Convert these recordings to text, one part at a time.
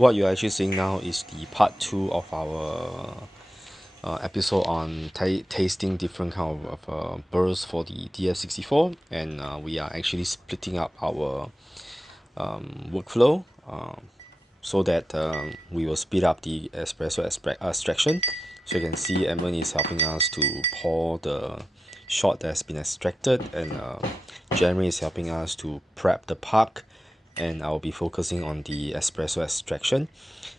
What you're actually seeing now is the part 2 of our episode on tasting different kind of bursts for the DF64, and we are actually splitting up our workflow so that we will speed up the espresso extraction. So you can see Edmund is helping us to pour the shot that has been extracted, and Jeremy is helping us to prep the puck, and I'll be focusing on the espresso extraction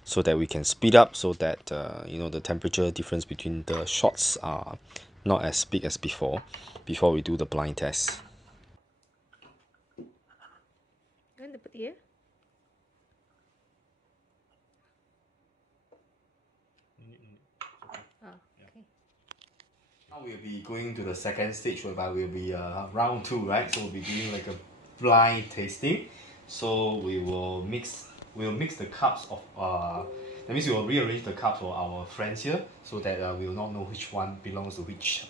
so that we can speed up, so that the temperature difference between the shots are not as big as before we do the blind test. You want to put here? Oh, okay. Now we'll be going to the second stage, whereby we'll be round 2, right? So we'll be doing like a blind tasting. So we'll mix the cups of that means we will rearrange the cups for our friends here, so that we will not know which one belongs to which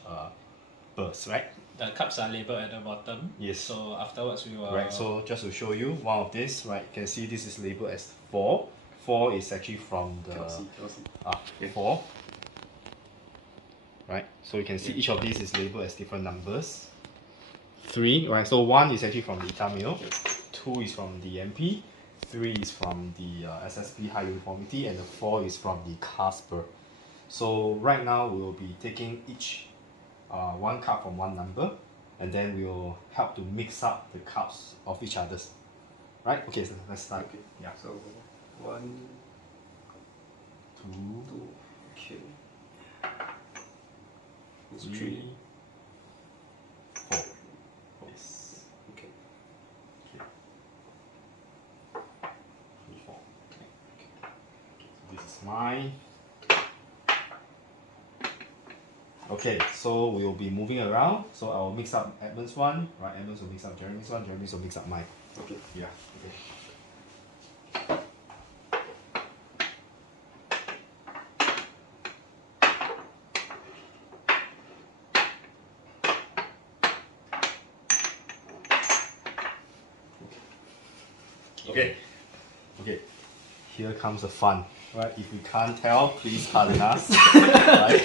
burst, right? The cups are labelled at the bottom. Yes. So afterwards we will. Right. So just to show you one of this, right? You can see this is labelled as 4. 4 is actually from the Okay. 4. Right. So you can see each of these is labelled as different numbers. 3. Right. So 1 is actually from the Itamill. 2 is from the MP. 3 is from the SSP high uniformity, and the 4 is from the Casper. So right now we will be taking each one cup from one number, and then we will help to mix up the cups of each other's. Right? Okay, so let's start. Okay. Yeah. So 1, 2, 2, okay. It's 3, 3. 4. Yes. Okay. Okay. 3, 4. Okay. So this is mine. Okay, so we will be moving around. So I will mix up Edmund's one, right? Edmund's will mix up Jeremy's one, Jeremy's will mix up mine. Okay. Yeah. Okay. Okay. Okay. Here comes the fun. Right? If we can't tell, please pardon us. Right?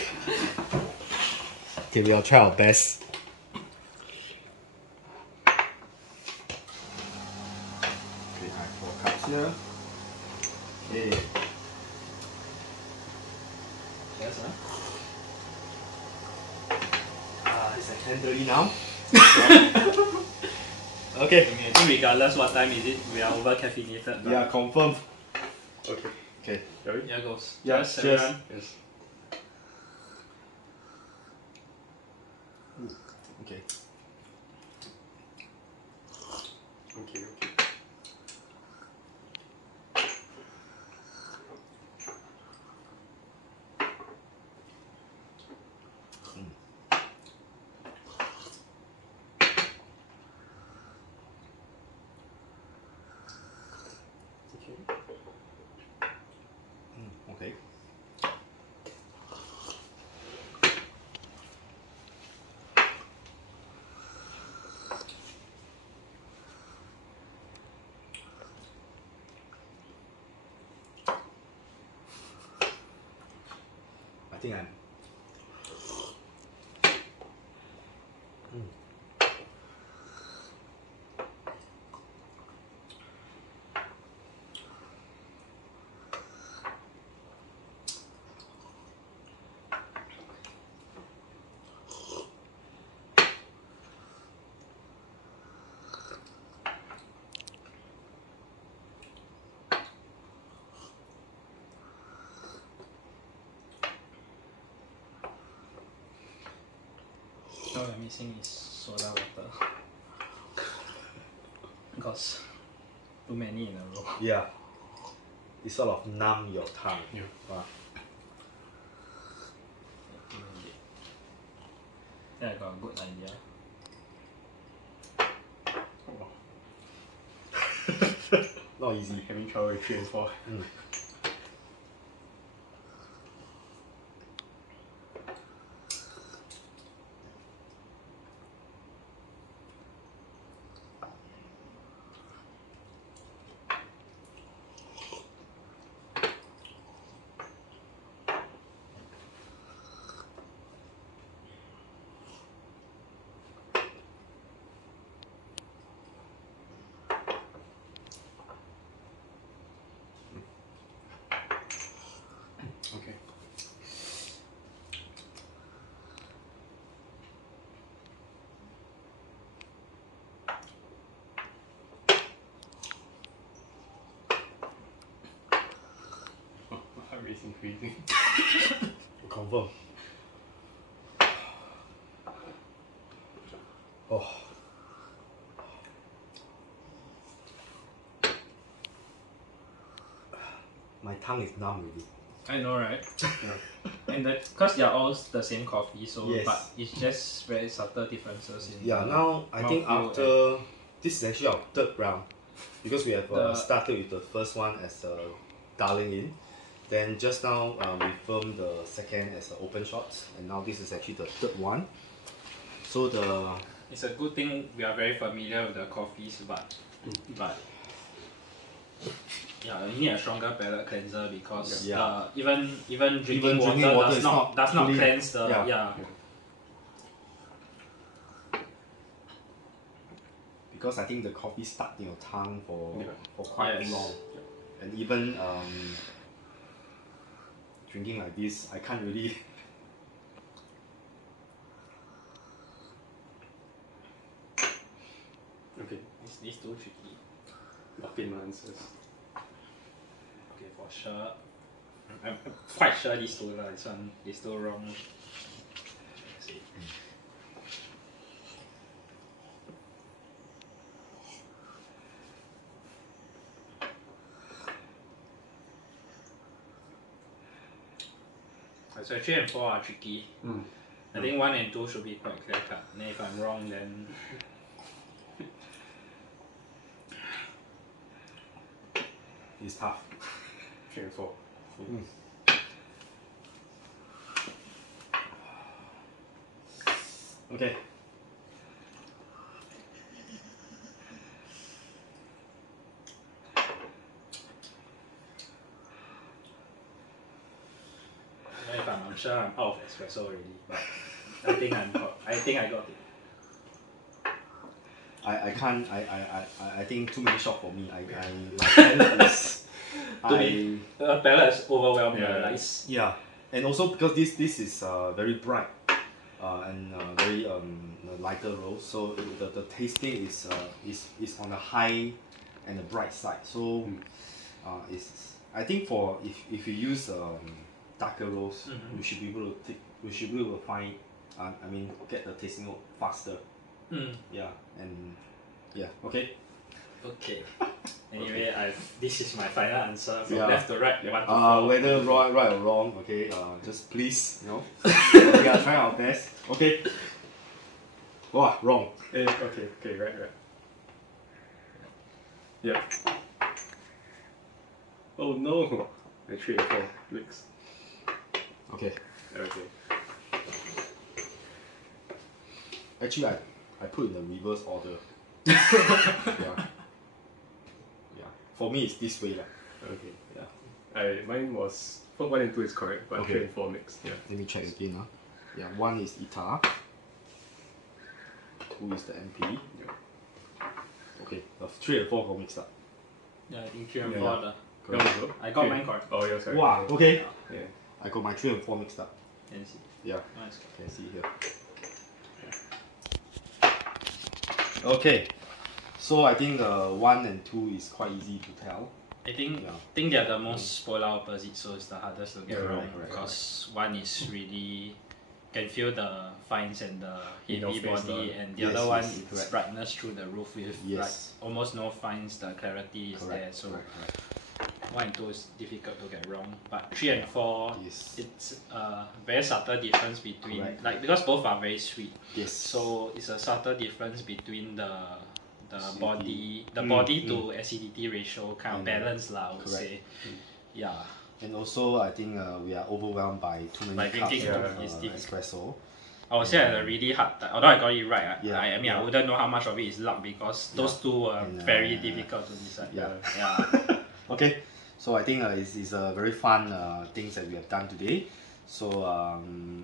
Okay, we'll try our best. Okay, I have 4 cups here. Okay. Yes, it's like 10:30 now. Okay. I think regardless what time is it, we are over caffeinated. Yeah, confirmed. Okay. Okay. Shall we? Here goes. Yeah, Cheers, cheers. everyone. Yes. Okay. Okay, okay. Okay. I think I'm. All we're missing is soda water. Because too many in a row. Yeah. It sort of numb your tongue. Yeah. Then I got a good idea. Not easy. Having trouble with 3 and 4. breathing. Confirm. Oh. My tongue is numb already. I know, right? Yeah. And that because they are all the same coffee, so Yes. but it's just very subtle differences in Yeah, now I think mouthfeel after this is actually our third round because we have The- started with the first one as a dialing in, then just now we filmed the second as an open shots, and now this is actually the third one. So it's a good thing we are very familiar with the coffees, but yeah, you need a stronger palate cleanser because Yeah. even drinking Even water, drinking water does is not not fully- cleanse the yeah. because I think the coffee stuck in your tongue for quite Yes. long, and even drinking like this, I can't really. Okay, These two tricky. lock in my answers. Okay, for sure. I'm quite sure these two lah. This one is still wrong. Let's see. So 3 and 4 are tricky. I think 1 and 2 should be quite clear cut. And if I'm wrong, then It's tough. 3 and 4. Okay. if I'm unsure, I'm out of espresso already. But I think I got it. I can't. I think too many shots for me. My palate is. The palette is overwhelmed. Yeah. Like it's, Yeah, and also because this is very bright and very lighter roast, so the tasting is on the high and the bright side. So it's I think for if you use darker roast, we should be able to find I mean get the tasting note faster. Yeah, and yeah, okay. okay. Anyway, this is my final answer from Yeah. left to right. 1 to 4. Whether right or wrong, okay, just please, we are trying our best. Okay. Wow, wrong. Okay, right. Yeah. Oh no! 3 and 4 mix. Okay. Okay. Actually, I put in the reverse order. Yeah. For me, it's this way, lah. Okay. Yeah. Mine was 1 and 2 is correct, but Okay. 3 and 4 mixed. Yeah. Let me check again. Yeah, 1 is Ita. 2 is the MP. Yeah. Okay, 3 and 4 got mixed up. Yeah, I think 3 and Yeah. 4 the. Yours also? I got 3 mine correct. Oh, yours correct. Wow, okay. Yeah. I got my 3 and 4 mixed up. Can you see? Yeah, Nice. can see here. Okay, so I think 1 and 2 is quite easy to tell. I think Yeah. they are the most polar opposite, so it's the hardest to get Yeah, wrong correct. because one is really can feel the fines and the heavy In your face, body, lah. and the Yes, other one yes, is correct. brightness through the roof with Yes. like almost no fines. The clarity is there, so correct. 1 and 2 is difficult to get wrong. But 3 and 4, Yes. it's a very subtle difference between Correct. like because both are very sweet. Yes. So it's a subtle difference between the Acidity. body to acidity ratio kind of balance lah, I would Correct. say. Yeah. And also, I think we are overwhelmed by too By many cups drinking of is difficult. espresso. I would say I had a really hard time. Although I got it right, Yeah, I mean yeah. I wouldn't know how much of it is luck because those two were And, very difficult to decide. Yeah. Yeah. Okay, so I think it's a very fun things that we have done today. So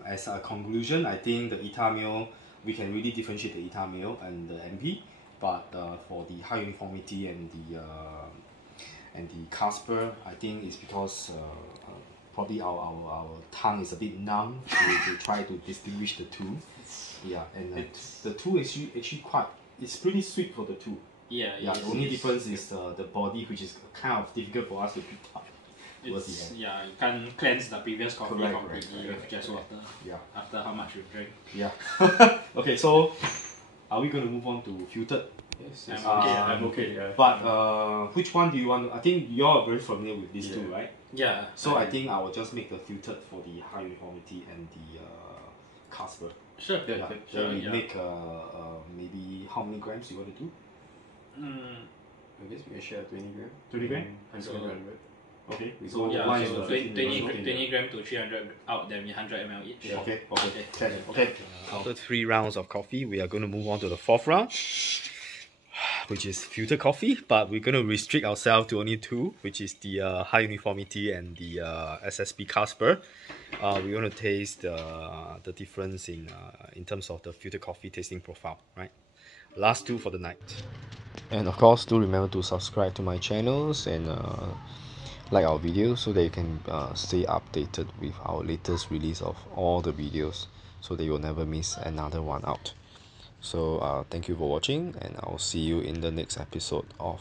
as a conclusion, I think the Itamill, we can really differentiate the Itamill and the MP, but for the high uniformity and the Casper, I think it's because probably our tongue is a bit numb to try to distinguish the two. Yeah, and the two is actually quite, it's pretty sweet for the two. Yeah. Yeah, the only difference is the body, which is kind of difficult for us to pick up. It's, yeah, you can't cleanse the previous coffee Correct, completely correct, with just water Yeah. after how much you drink. Yeah. Okay, so are we going to move on to filtered? Yes, I'm yes. okay, I'm okay. Yeah. But which one do you want? I think you're very familiar with these two, Yeah. right? Yeah. So I think I will just make the filtered for the high uniformity and the Casper. Sure. Yeah. Yeah. Sure, Then we yeah. make maybe how many grams you want to do? I guess we can share 20 gram. 20 gram? 100, So- 100. Okay. We So go Yeah, one is so the 20 gram to 300 out, then 100 ml each. Yeah. Okay. Okay. Okay. After 3 rounds of coffee, we are going to move on to the 4th round, which is filter coffee, but we're going to restrict ourselves to only 2, which is the high uniformity and the SSP Casper. We're going to taste the difference in terms of the filter coffee tasting profile, right? Last 2 for the night. And of course, do remember to subscribe to my channels and like our videos so that you can stay updated with our latest release of all the videos so that you'll never miss another one out. So thank you for watching, and I'll see you in the next episode of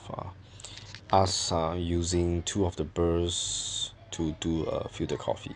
us using 2 of the burrs to do filter coffee.